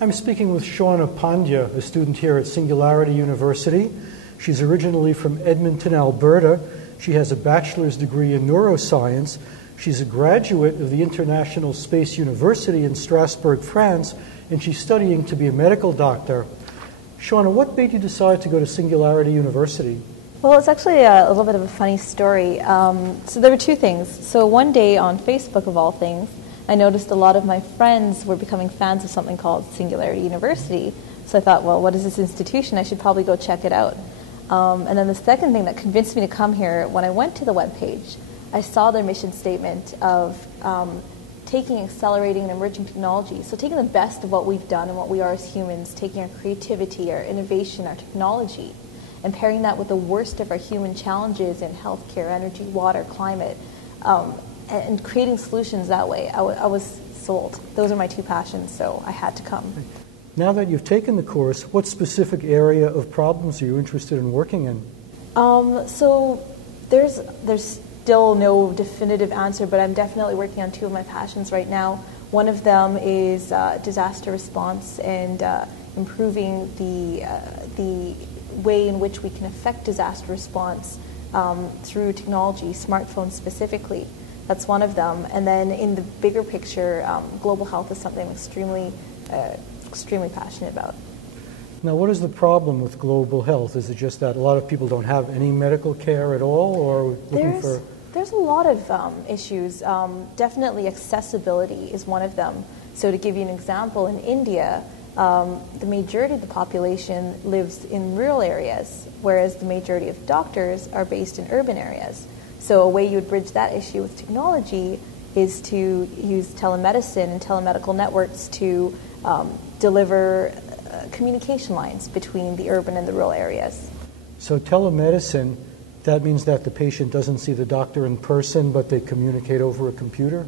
I'm speaking with Shawna Pandya, a student here at Singularity University. She's originally from Edmonton, Alberta. She has a bachelor's degree in neuroscience. She's a graduate of the International Space University in Strasbourg, France, and she's studying to be a medical doctor. Shawna, what made you decide to go to Singularity University? Well, it's actually a little bit of a funny story. So there were two things. So one day on Facebook, of all things, I noticed a lot of my friends were becoming fans of something called Singularity University. So I thought, well, what is this institution? I should probably go check it out. And then the second thing that convinced me to come here, when I went to the webpage, I saw their mission statement of taking, accelerating, and emerging technology. So taking the best of what we've done and what we are as humans, taking our creativity, our innovation, our technology, and pairing that with the worst of our human challenges in healthcare, energy, water, climate, and creating solutions that way. I was sold. Those are my two passions, so I had to come. Now that you've taken the course, what specific area of problems are you interested in working in? So there's still no definitive answer, but I'm definitely working on two of my passions right now. One of them is disaster response and improving the way in which we can affect disaster response through technology, smartphones specifically. That's one of them. And then in the bigger picture, global health is something I'm extremely passionate about. Now, what is the problem with global health? Is it just that a lot of people don't have any medical care at all, or looking for... There's a lot of issues. Definitely accessibility is one of them. So to give you an example, in India, the majority of the population lives in rural areas, whereas the majority of doctors are based in urban areas. So a way you would bridge that issue with technology is to use telemedicine and telemedical networks to deliver communication lines between the urban and the rural areas. So telemedicine, that means that the patient doesn't see the doctor in person, but they communicate over a computer?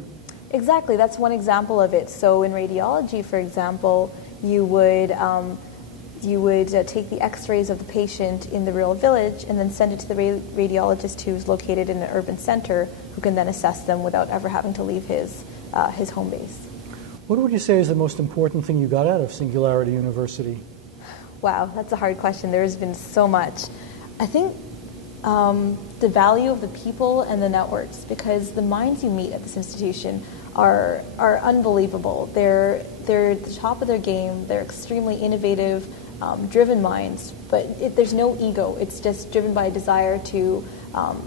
Exactly, that's one example of it. So in radiology, for example, you would take the x-rays of the patient in the rural village and then send it to the radiologist who's located in an urban center, who can then assess them without ever having to leave his home base. What would you say is the most important thing you got out of Singularity University? Wow, that's a hard question. There has been so much. I think the value of the people and the networks, because the minds you meet at this institution are unbelievable. They're at the top of their game. They're extremely innovative, driven minds, but there's no ego. It's just driven by a desire to,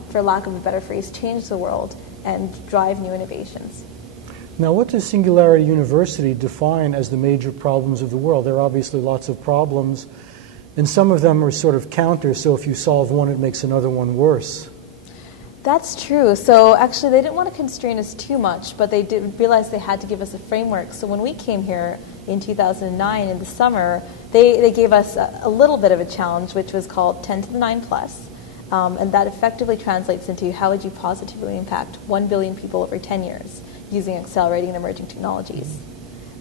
for lack of a better phrase, change the world and drive new innovations. Now, what does Singularity University define as the major problems of the world? There are obviously lots of problems, and some of them are sort of counter, so if you solve one, it makes another one worse. That's true. So actually, they didn't want to constrain us too much, but they did realize they had to give us a framework. So when we came here in 2009 in the summer, they gave us a little bit of a challenge, which was called 10 to the 9 plus, and that effectively translates into how would you positively impact 1 billion people over 10 years using accelerating and emerging technologies.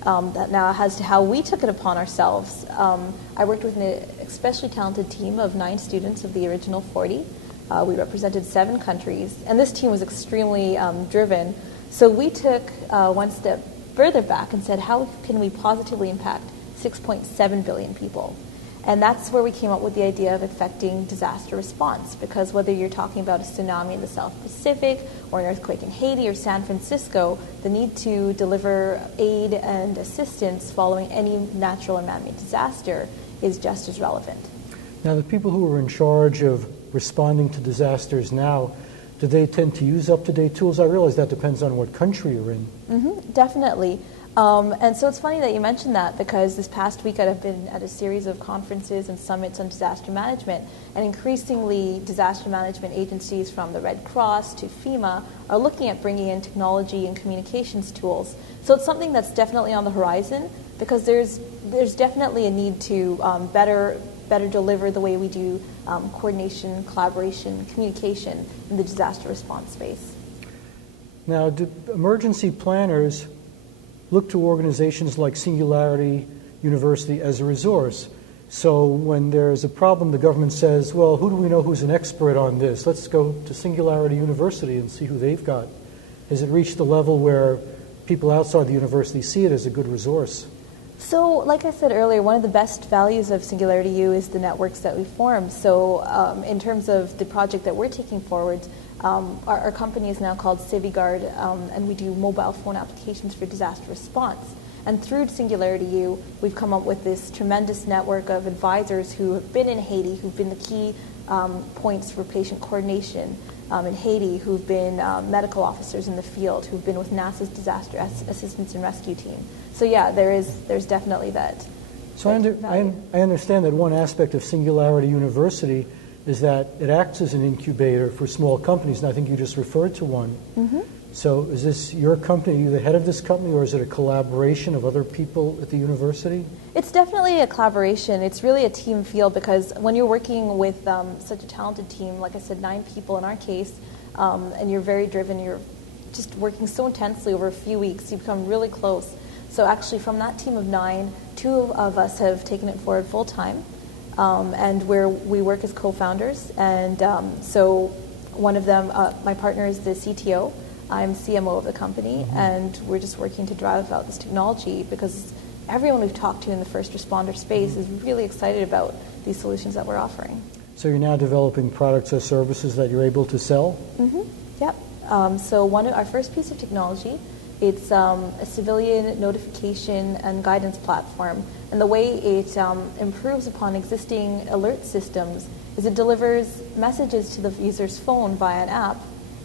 That now as to how we took it upon ourselves. I worked with an especially talented team of 9 students of the original 40. We represented 7 countries, and this team was extremely driven. So we took one step further back and said, how can we positively impact 6.7 billion people? And that's where we came up with the idea of affecting disaster response, because whether you're talking about a tsunami in the South Pacific or an earthquake in Haiti or San Francisco, the need to deliver aid and assistance following any natural or man-made disaster is just as relevant. Now, the people who are in charge of responding to disasters now, do they tend to use up-to-date tools? I realize that depends on what country you're in. Mm-hmm, definitely. And so it's funny that you mentioned that, because this past week I've been at a series of conferences and summits on disaster management, and increasingly disaster management agencies from the Red Cross to FEMA are looking at bringing in technology and communications tools. So it's something that's definitely on the horizon, because there's definitely a need to better deliver the way we do coordination, collaboration, communication in the disaster response space. Now, do emergency planners look to organizations like Singularity University as a resource? So when there's a problem, the government says, well, who do we know who's an expert on this? Let's go to Singularity University and see who they've got. Has it reached the level where people outside the university see it as a good resource? So, like I said earlier, one of the best values of Singularity U is the networks that we form. So, in terms of the project that we're taking forward, our company is now called Civiguard, and we do mobile phone applications for disaster response. And through Singularity U, we've come up with this tremendous network of advisors who have been in Haiti, who've been the key points for patient coordination in Haiti, who've been medical officers in the field, who've been with NASA's Disaster Assistance and Rescue Team. So yeah, there's definitely that. So I understand that one aspect of Singularity University is that it acts as an incubator for small companies, and I think you just referred to one. Mm-hmm. So is this your company, are you the head of this company, or is it a collaboration of other people at the university? It's definitely a collaboration. It's really a team feel, because when you're working with such a talented team, like I said, 9 people in our case, and you're very driven, you're just working so intensely over a few weeks, you become really close. So actually from that team of 9, 2 of us have taken it forward full time, and we work as co-founders. And so one of them, my partner is the CTO, I'm CMO of the company, mm-hmm. and we're just working to drive out this technology because everyone we've talked to in the first responder space mm-hmm. is really excited about these solutions that we're offering. So you're now developing products or services that you're able to sell? Mm-hmm. Yep. So our first piece of technology, it's a civilian notification and guidance platform. And the way it improves upon existing alert systems is it delivers messages to the user's phone via an app.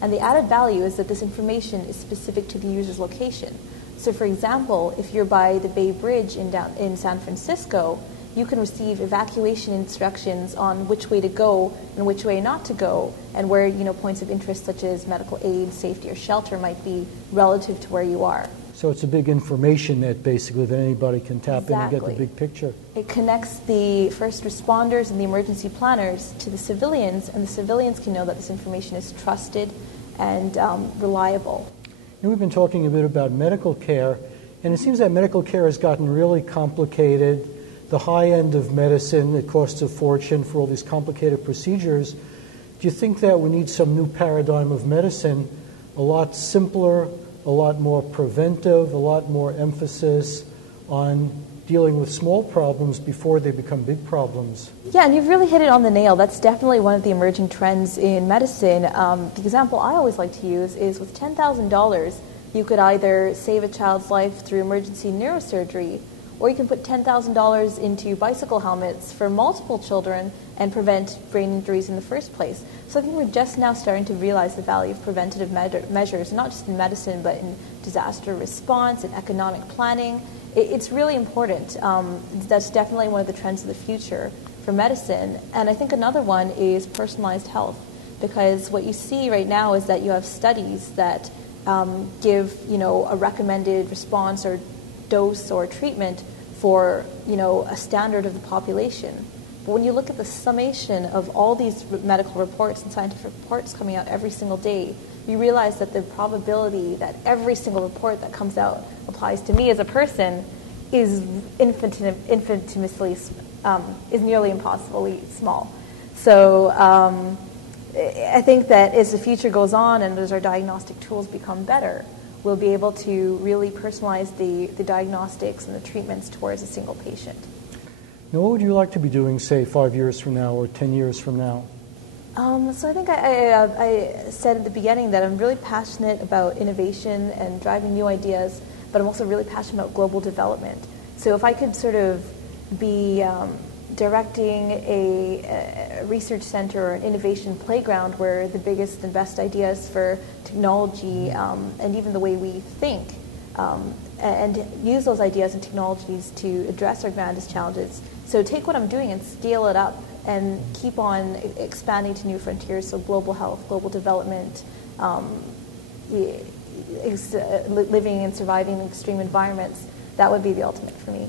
And the added value is that this information is specific to the user's location. So for example, if you're by the Bay Bridge in San Francisco, you can receive evacuation instructions on which way to go and which way not to go, and where points of interest such as medical aid, safety, or shelter might be relative to where you are. So it's a big information net, basically, that anybody can tap in and get the big picture. It connects the first responders and the emergency planners to the civilians, and the civilians can know that this information is trusted and reliable. We've been talking a bit about medical care, and it seems that medical care has gotten really complicated. The high end of medicine, it costs a fortune for all these complicated procedures. Do you think that we need some new paradigm of medicine, a lot simpler, a lot more preventive, a lot more emphasis on dealing with small problems before they become big problems? Yeah, and you've really hit it on the nail. That's definitely one of the emerging trends in medicine. The example I always like to use is with $10,000, you could either save a child's life through emergency neurosurgery, or you can put $10,000 into bicycle helmets for multiple children and prevent brain injuries in the first place. So I think we're just now starting to realize the value of preventative measures, not just in medicine, but in disaster response and economic planning. It's really important. That's definitely one of the trends of the future for medicine. And I think another one is personalized health, because what you see right now is that you have studies that give a recommended response or dose or treatment for a standard of the population. But when you look at the summation of all these medical reports and scientific reports coming out every single day, you realize that the probability that every single report that comes out applies to me as a person is infinitesimally is nearly impossibly small. So I think that as the future goes on and as our diagnostic tools become better, we'll be able to really personalize the diagnostics and the treatments towards a single patient. Now, what would you like to be doing, say, 5 years from now or 10 years from now? So I think I said at the beginning that I'm really passionate about innovation and driving new ideas, but I'm also really passionate about global development. So if I could sort of be directing a research center or an innovation playground where the biggest and best ideas for technology and even the way we think and use those ideas and technologies to address our grandest challenges. So take what I'm doing and scale it up and keep on expanding to new frontiers, so global health, global development, living and surviving in extreme environments. That would be the ultimate for me.